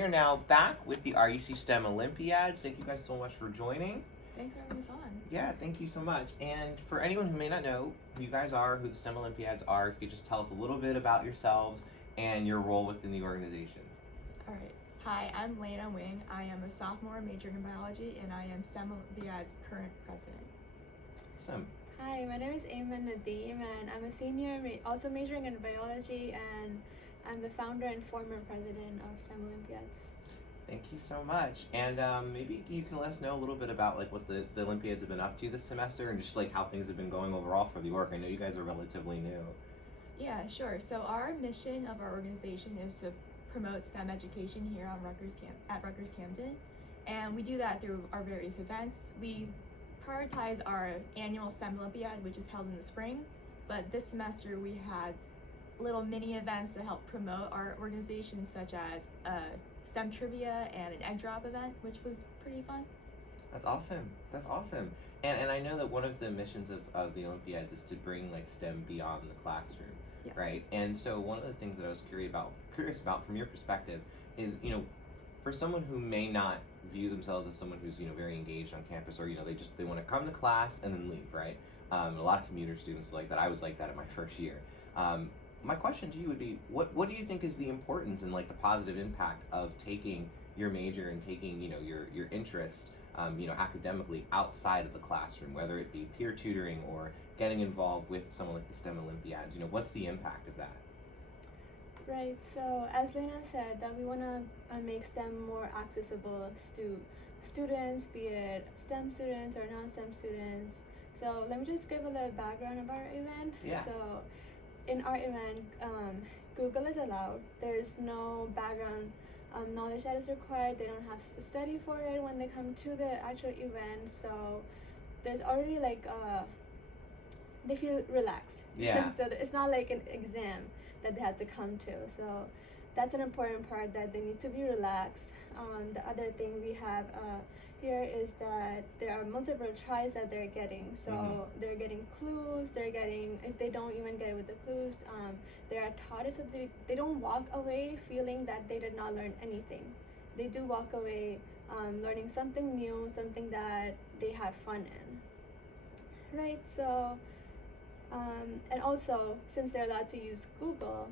we are now back with the RUC Stem Olympiads. Thank you guys so much for joining. Thanks for having us on. Yeah, thank you so much. And for anyone who may not know who you guys are, who the Stem Olympiads are, if you could just tell us a little bit about yourselves and your role within the organization. All right. Hi, I'm Leyna Wing. I am a sophomore majoring in biology, and I am Stem Olympiad's current president. Awesome. Hi, my name is Aiman, and I'm a senior, also majoring in biology, and I'm the founder and former president of Stem Olympiads. Thank you so much. And maybe you can let us know a little bit about like what the Olympiads have been up to this semester and just like how things have been going overall for the org. I know you guys are relatively new. Yeah, sure. So our mission of our organization is to promote STEM education here on at Rutgers Camden, and we do that through our various events. We prioritize our annual STEM Olympiad, which is held in the spring, but this semester we had little mini events to help promote our organization, such as a STEM trivia and an egg drop event, which was pretty fun. That's awesome. That's awesome. And I know that one of the missions of the Olympiads is to bring like STEM beyond the classroom, Yeah. right? And so one of the things that I was curious about from your perspective is, for someone who may not view themselves as someone who's, very engaged on campus, or, they want to come to class and then leave, right? A lot of commuter students like that. I was like that in my first year. My question to you would be, what do you think is the importance and like the positive impact of taking your major and taking, your interest, academically outside of the classroom, whether it be peer tutoring or getting involved with someone like the STEM Olympiads? What's the impact of that? Right, so as Leyna said, that we want to make STEM more accessible to students, be it STEM students or non-STEM students. So let me just give a little background about our event. Yeah. So in our event, Google is allowed. There's no background knowledge that is required. They don't have to study for it when they come to the actual event. So there's already like they feel relaxed. Yeah. So it's not like an exam that they have to come to. So that's an important part, that they need to be relaxed. The other thing we have here is that there are multiple tries that they're getting. So they're getting clues, if they don't even get it with the clues, they are taught it, so they don't walk away feeling that they did not learn anything. They do walk away learning something new, something that they had fun in. Right, so and also, since they're allowed to use Google,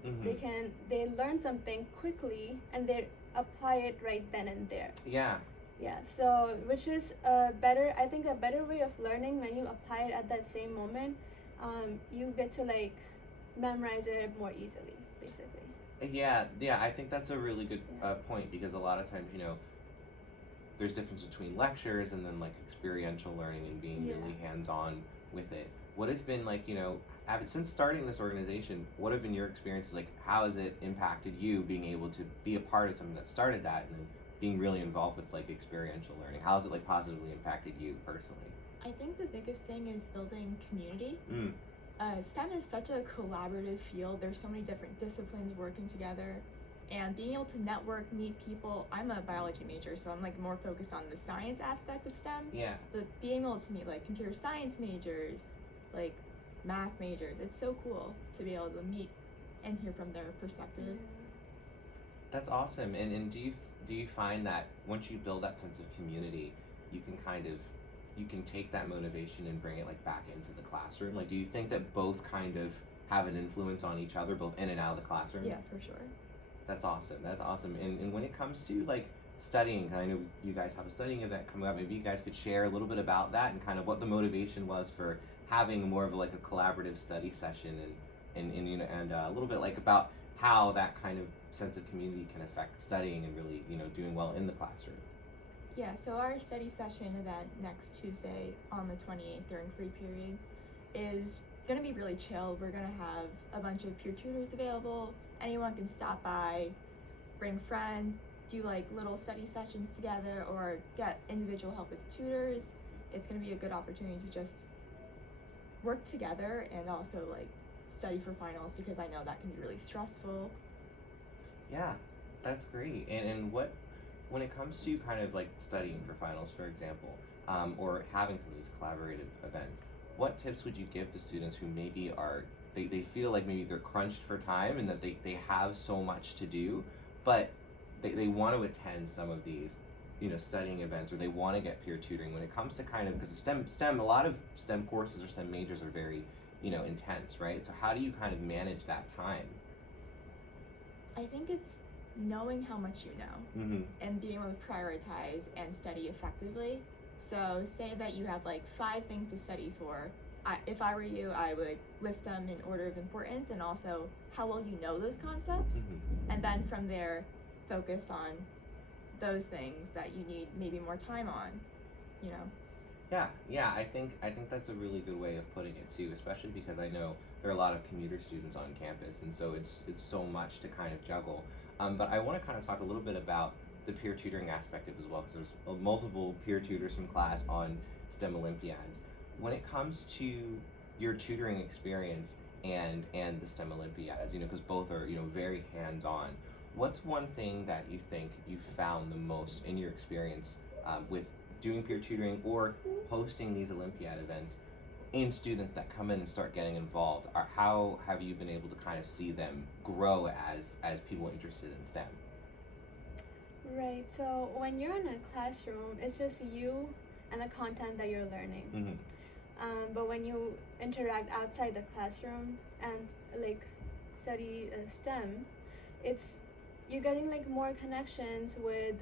they learn something quickly and they apply it right then and there. Yeah. Yeah, so which is a better way of learning. When you apply it at that same moment, you get to like memorize it more easily, basically. Yeah, I think that's a really good point, because a lot of times, there's difference between lectures and then like experiential learning and being really hands-on with it. What has been like, since starting this organization, what have been your experiences? Like, how has it impacted you being able to be a part of something that started that and then being really involved with like experiential learning? How has it like positively impacted you personally? I think the biggest thing is building community. STEM is such a collaborative field. There's so many different disciplines working together, and being able to network, meet people. I'm a biology major, so I'm like more focused on the science aspect of STEM. Yeah. But being able to meet like computer science majors, like math majors, it's so cool to be able to meet and hear from their perspective. That's awesome. And do you find that once you build that sense of community, you can take that motivation and bring it like back into the classroom? Like, do you think that both kind of have an influence on each other, both in and out of the classroom? Yeah, for sure. That's awesome. That's awesome. And when it comes to like studying, I know you guys have a studying event coming up. Maybe you guys could share a little bit about that and kind of what the motivation was for having more of like a collaborative study session, and a little bit like about how that kind of sense of community can affect studying and really, doing well in the classroom. Yeah, so our study session event next Tuesday on the 28th during free period is going to be really chill. We're going to have a bunch of peer tutors available. Anyone can stop by, bring friends, do like little study sessions together, or get individual help with tutors. It's going to be a good opportunity to just work together and also like study for finals, because I know that can be really stressful. Yeah, that's great. And when it comes to kind of like studying for finals, for example, or having some of these collaborative events, what tips would you give to students who maybe they feel like maybe they're crunched for time and that they have so much to do, but they want to attend some of these, studying events, or they want to get peer tutoring when it comes to kind of, because STEM, a lot of STEM courses or STEM majors are very, intense, right? So how do you kind of manage that time? I think it's knowing how much you know Mm-hmm. and being able to prioritize and study effectively. So say that you have like 5 things to study for. If I were you, I would list them in order of importance and also how well you know those concepts, Mm-hmm. and then from there focus on those things that you need maybe more time on, you know. Yeah, I think that's a really good way of putting it too, especially because I know there are a lot of commuter students on campus, and so it's so much to kind of juggle. But I want to kind of talk a little bit about the peer tutoring aspect of it as well, because there's multiple peer tutors from class on STEM Olympiads. When it comes to your tutoring experience and the STEM Olympiads, because both are very hands-on, what's one thing that you think you found the most in your experience with doing peer tutoring or hosting these Olympiad events in students that come in and start getting involved? Or how have you been able to kind of see them grow as people interested in STEM? Right, so when you're in a classroom, it's just you and the content that you're learning. Mm-hmm. But when you interact outside the classroom and like study STEM, you're getting like more connections with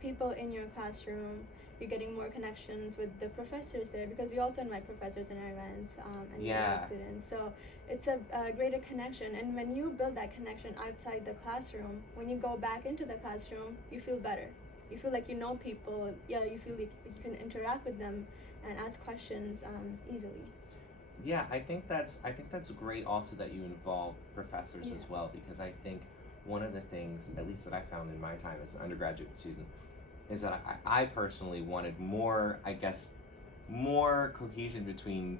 people in your classroom. You're getting more connections with the professors there, because we also invite professors in our events and Yeah. students. So it's a greater connection. And when you build that connection outside the classroom, when you go back into the classroom, you feel better. You feel like you know people. Yeah, you feel like you can interact with them and ask questions easily. Yeah, I think that's great also that you involve professors Yeah. as well, because I think one of the things, at least that I found in my time as an undergraduate student, is that I personally wanted more, I guess, more cohesion between,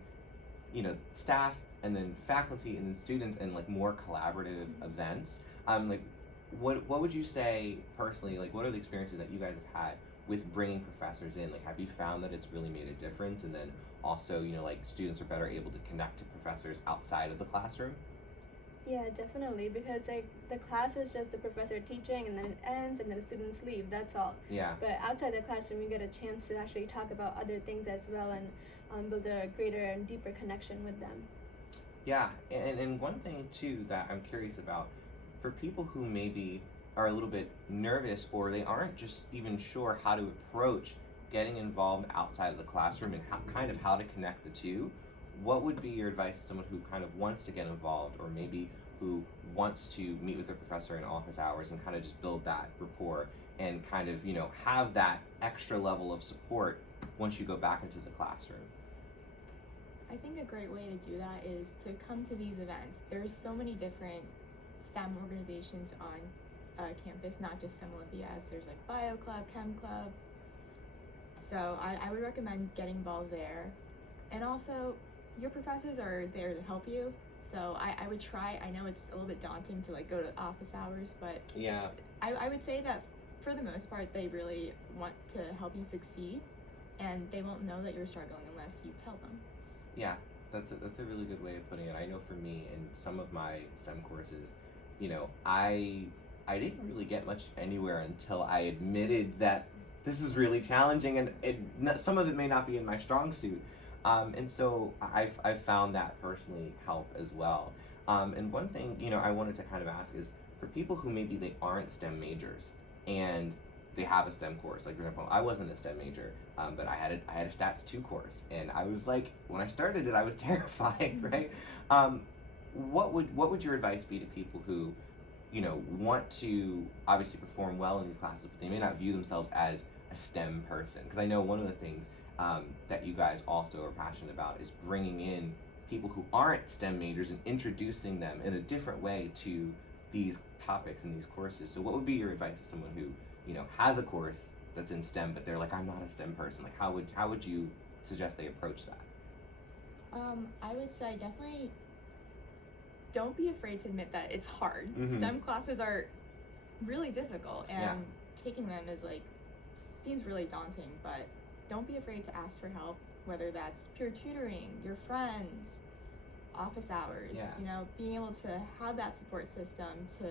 staff and then faculty and then students, and like more collaborative events. Like, what would you say personally? Like, what are the experiences that you guys have had with bringing professors in? Like, have you found that it's really made a difference? And then also, like students are better able to connect to professors outside of the classroom? Yeah, definitely, because like the class is just the professor teaching and then it ends and then the students leave, that's all. Yeah. But outside the classroom, you get a chance to actually talk about other things as well and build a greater and deeper connection with them. Yeah, and one thing too that I'm curious about, for people who maybe are a little bit nervous or they aren't just even sure how to approach getting involved outside of the classroom and how to connect the two, what would be your advice to someone who kind of wants to get involved, or maybe who wants to meet with their professor in office hours and kind of just build that rapport and kind of, have that extra level of support once you go back into the classroom? I think a great way to do that is to come to these events. There's so many different STEM organizations on campus, not just STEM Olympiads. There's like Bio Club, Chem Club. So I would recommend getting involved there. And also, your professors are there to help you. So I would try. I know it's a little bit daunting to like go to office hours, but Yeah. I would say that for the most part, they really want to help you succeed, and they won't know that you're struggling unless you tell them. Yeah, that's a really good way of putting it. I know for me, in some of my STEM courses, I didn't really get much anywhere until I admitted that this is really challenging, and some of it may not be in my strong suit. And so I've found that personally help as well. And one thing, I wanted to kind of ask is, for people who maybe they aren't STEM majors and they have a STEM course, like for example, I wasn't a STEM major, but I had a Stats 2 course, and I was like, when I started it, I was terrified, right? What would your advice be to people who, want to obviously perform well in these classes, but they may not view themselves as a STEM person? Because I know one of the things that you guys also are passionate about is bringing in people who aren't STEM majors and introducing them in a different way to these topics and these courses. So what would be your advice to someone who, has a course that's in STEM, but they're like, I'm not a STEM person? Like, how would you suggest they approach that? I would say definitely don't be afraid to admit that it's hard. Mhm. STEM classes are really difficult, and Yeah. taking them is seems really daunting, but don't be afraid to ask for help, whether that's peer tutoring, your friends, office hours. Yeah. Being able to have that support system to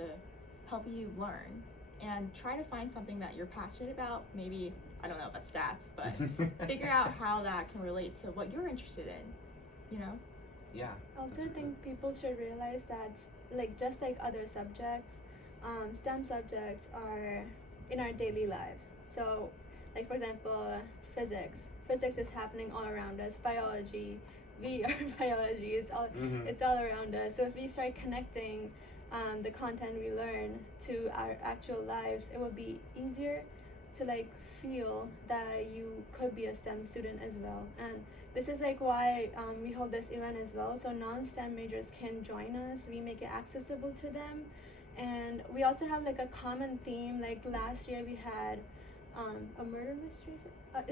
help you learn and try to find something that you're passionate about. Maybe, I don't know about stats, but figure out how that can relate to what you're interested in, you know? Yeah. I also think people should realize that, like, just like other subjects, STEM subjects are in our daily lives. So, like, for example, physics. Physics is happening all around us. Biology, we are biology. It's all around us. So if we start connecting the content we learn to our actual lives, it will be easier to like feel that you could be a STEM student as well. And this is like why we hold this event as well. So non-STEM majors can join us. We make it accessible to them. And we also have like a common theme. Like last year we had a murder mystery,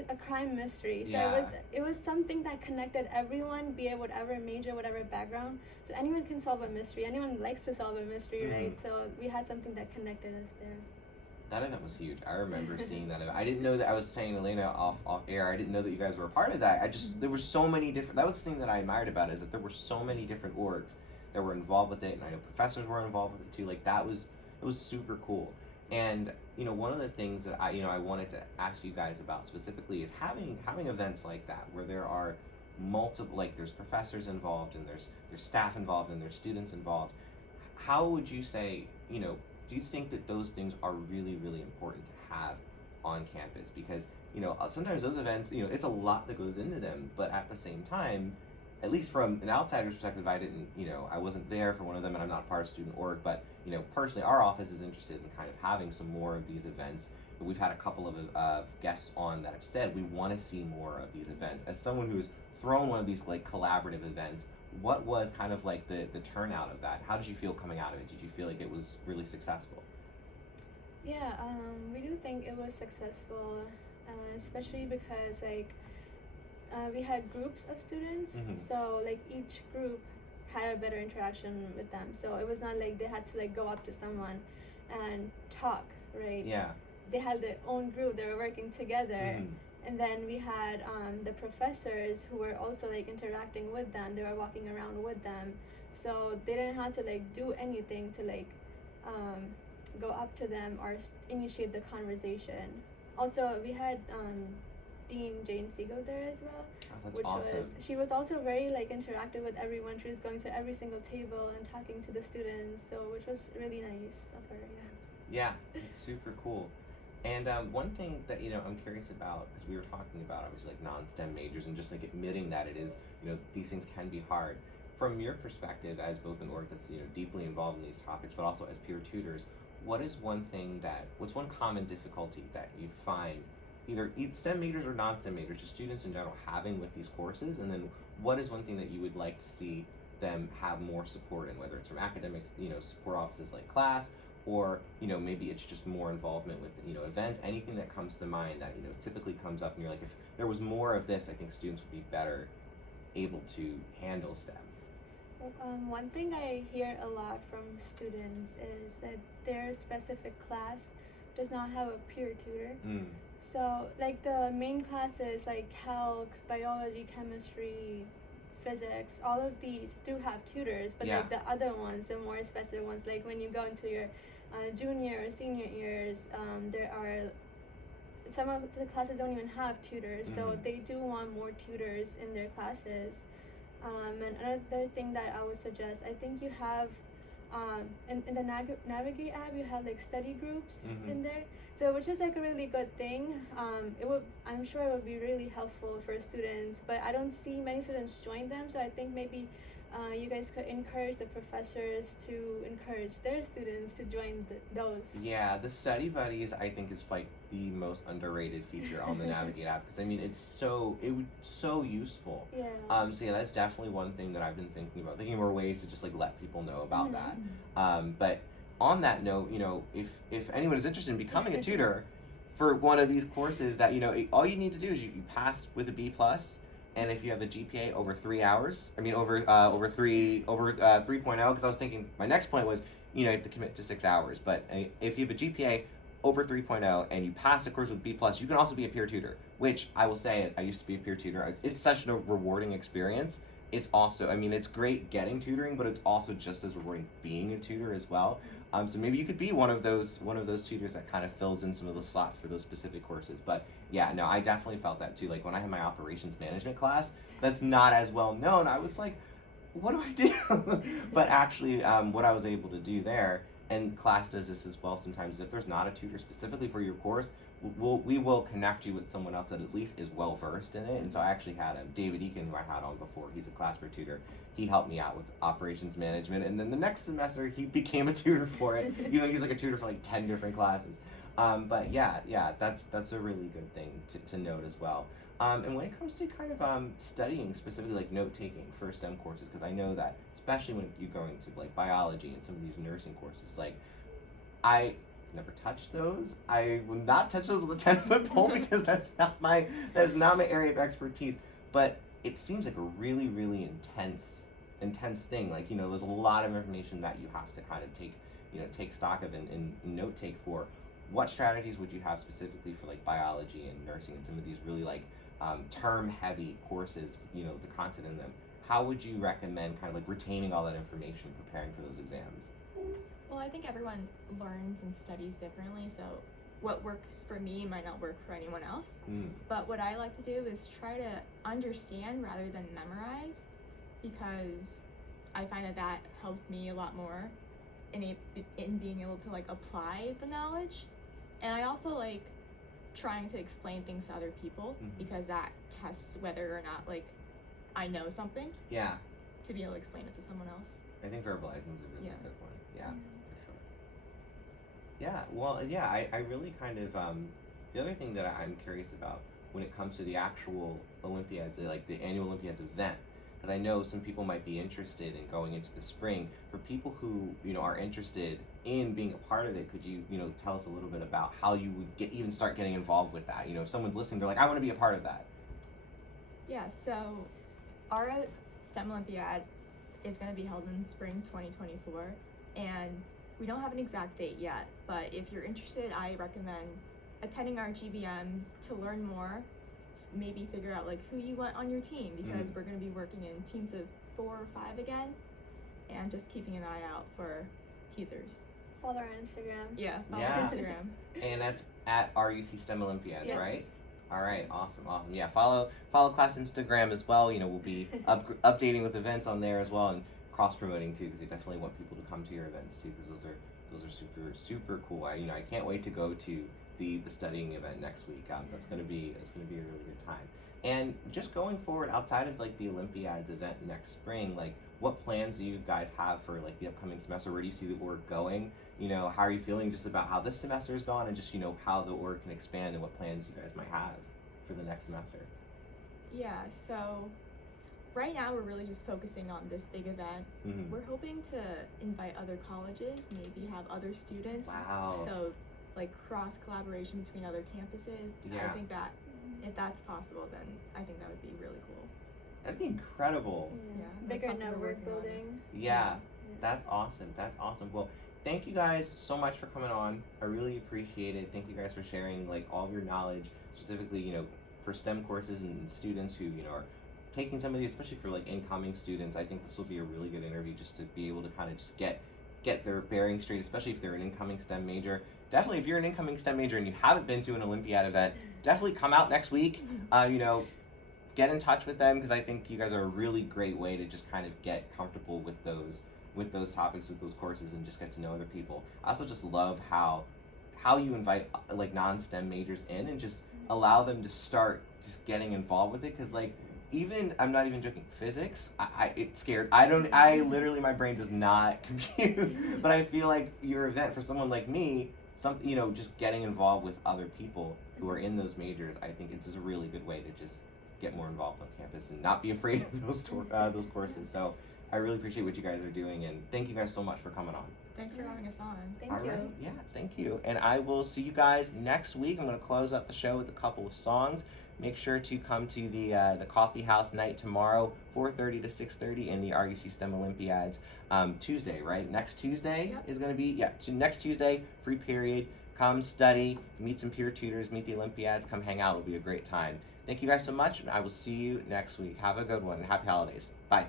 a crime mystery. So it was something that connected everyone, be it whatever major, whatever background. So anyone can solve a mystery. Anyone likes to solve a mystery, right? So we had something that connected us there. That event was huge. I remember seeing that event. I didn't know that. I was saying to Leyna off air, I didn't know that you guys were a part of that. There were so many different, that was the thing that I admired about it, is that there were so many different orgs that were involved with it, and I know professors were involved with it too. Like it was super cool. And one of the things that I wanted to ask you guys about specifically is having events like that where there are multiple, like there's professors involved and there's staff involved and there's students involved. How would you say, do you think that those things are really, really important to have on campus? Because, sometimes those events, it's a lot that goes into them, but at the same time, at least from an outsider's perspective, I wasn't there for one of them and I'm not part of student org, but, personally, our office is interested in kind of having some more of these events. We've had a couple of guests on that have said we want to see more of these events. As someone who's thrown one of these like collaborative events, what was kind of like the turnout of that? How did you feel coming out of it? Did you feel like it was really successful? Yeah, we do think it was successful, especially because like we had groups of students, so like each group had a better interaction with them. So it was not like they had to like go up to someone and talk, right? Yeah. They had their own group. They were working together. And then we had the professors who were also like interacting with them. They were walking around with them, so they didn't have to like do anything to like go up to them or initiate the conversation. Also, we had Dean Jane Siegel there as well, which awesome. She was also very like interactive with everyone. She was going to every single table and talking to the students, so which was really nice of her. Yeah, it's super cool. And one thing that I'm curious about, because we were talking about obviously like non-STEM majors and just like admitting that it is these things can be hard. From your perspective, as both an org that's deeply involved in these topics, but also as peer tutors, what's one common difficulty that you find either STEM majors or non-STEM majors, just students in general, having with these courses? And then what is one thing that you would like to see them have more support in, whether it's from academic support offices like class, or maybe it's just more involvement with events, anything that comes to mind that typically comes up and you're like, if there was more of this, I think students would be better able to handle STEM. One thing I hear a lot from students is that their specific class does not have a peer tutor. So like the main classes like calc, biology, chemistry, physics, all of these do have tutors, but like the other ones, the more specific ones, like when you go into your junior or senior years, there are some of the classes don't even have tutors, so they do want more tutors in their classes. And another thing that I would suggest, I think you have in the Navigate app, you have like study groups in there, so which is like a really good thing. I'm sure it would be really helpful for students, but I don't see many students join them, so I think maybe you guys could encourage the professors to encourage their students to join those. Yeah, the study buddies I think is like the most underrated feature on the Navigate app, because it's so useful. Yeah. So yeah, that's definitely one thing that I've been thinking more ways to just like let people know about that. But on that note, if anyone is interested in becoming a tutor for one of these courses, that all you need to do is you pass with a B+. And if you have a GPA over 3 hours, over 3.0, because I was thinking my next point was, you have to commit to 6 hours. But if you have a GPA over 3.0 and you pass the course with B+, you can also be a peer tutor, which I will say, I used to be a peer tutor. It's such a rewarding experience. It's also, it's great getting tutoring, but it's also just as rewarding being a tutor as well. So maybe you could be one of those tutors that kind of fills in some of the slots for those specific courses. But yeah, no, I definitely felt that too. Like when I had my operations management class, that's not as well known. I was like, what do I do? But actually, what I was able to do there, and class does this as well sometimes, if there's not a tutor specifically for your course, we will connect you with someone else that at least is well versed in it. And so I actually had David Eakin, who I had on before. He's a classroom tutor. He helped me out with operations management, and then the next semester he became a tutor for it. He's like a tutor for like 10 different classes. But yeah, that's a really good thing to note as well. And when it comes to kind of studying specifically like note taking for STEM courses, because I know that especially when you're going to like biology and some of these nursing courses, like I never touched those. I will not touch those with a 10-foot pole because that's not my area of expertise. But it seems like a really, really intense thing. Like, you know, there's a lot of information that you have to kind of take stock of and note take for. What strategies would you have specifically for like biology and nursing and some of these really like term heavy courses, you know, the content in them? How would you recommend kind of like retaining all that information, preparing for those exams? Well, I think everyone learns and studies differently, so what works for me might not work for anyone else. But what I like to do is try to understand rather than memorize, because I find that helps me a lot more in being able to like apply the knowledge. And I also like trying to explain things to other people, because that tests whether or not like I know something. Yeah. To be able to explain it to someone else. I think verbalizing is a really good one. Yeah, for sure. Yeah, well, yeah, I really kind of, the other thing that I'm curious about when it comes to the actual Olympiads, like the annual Olympiads event, because I know some people might be interested in going into the spring. For people who, you know, are interested in being a part of it, could you, you know, tell us a little bit about how you would even start getting involved with that? You know, if someone's listening, they're like, I want to be a part of that. Yeah, so our STEM Olympiad is going to be held in spring 2024, and we don't have an exact date yet, but if you're interested, I recommend attending our GBMs to learn more, maybe figure out like who you want on your team, because we're going to be working in teams of 4 or 5 again, and just keeping an eye out for teasers. Follow our Instagram. Yeah, follow our Instagram. And that's at RUC Stem Olympiads, Yes. right? All right, awesome. Yeah, follow class Instagram as well. You know, we'll be updating with events on there as well, and cross promoting too, because we definitely want people to come to your events too, because those are super cool. I can't wait to go to the studying event next week. That's gonna be a really good time. And just going forward, outside of like the Olympiads event next spring, like what plans do you guys have for like the upcoming semester? Where do you see the org going? You know, how are you feeling just about how this semester has gone, and just, you know, how the org can expand and what plans you guys might have for the next semester? Yeah, so right now we're really just focusing on this big event. We're hoping to invite other colleges, maybe have other students. Wow. So like cross collaboration between other campuses. Yeah. I think that if that's possible, then I think that would be really cool. That'd be incredible. Yeah, that's Bigger something we're network working on. building. Yeah, that's awesome. Well, thank you guys so much for coming on. I really appreciate it. Thank you guys for sharing like all of your knowledge, specifically, you know, for STEM courses and students who, you know, are taking some of these, especially for like incoming students. I think this will be a really good interview just to be able to kind of just get their bearing straight, especially if they're an incoming STEM major. Definitely, if you're an incoming STEM major and you haven't been to an Olympiad event, definitely come out next week. You know, get in touch with them, because I think you guys are a really great way to just kind of get comfortable with those topics, with those courses, and just get to know other people. I also just love how you invite like non-STEM majors in and just allow them to start just getting involved with it, because like even, I'm not even joking, physics, it's scared. I literally, my brain does not compute. But I feel like your event for someone like me, you know, just getting involved with other people who are in those majors, I think it's just a really good way to just get more involved on campus and not be afraid of those courses. So I really appreciate what you guys are doing, and thank you guys so much for coming on. Thanks for having us on. Thank All you. right, yeah, thank you. And I will see you guys next week. I'm going to close out the show with a couple of songs. Make sure to come to the coffee house night tomorrow, 4:30 to 6:30, in the RUC Stem Olympiads. Tuesday, right? Next Tuesday is going to be, next Tuesday, free period. Come study, meet some peer tutors, meet the Olympiads, come hang out. It'll be a great time. Thank you guys so much, and I will see you next week. Have a good one, and happy holidays. Bye.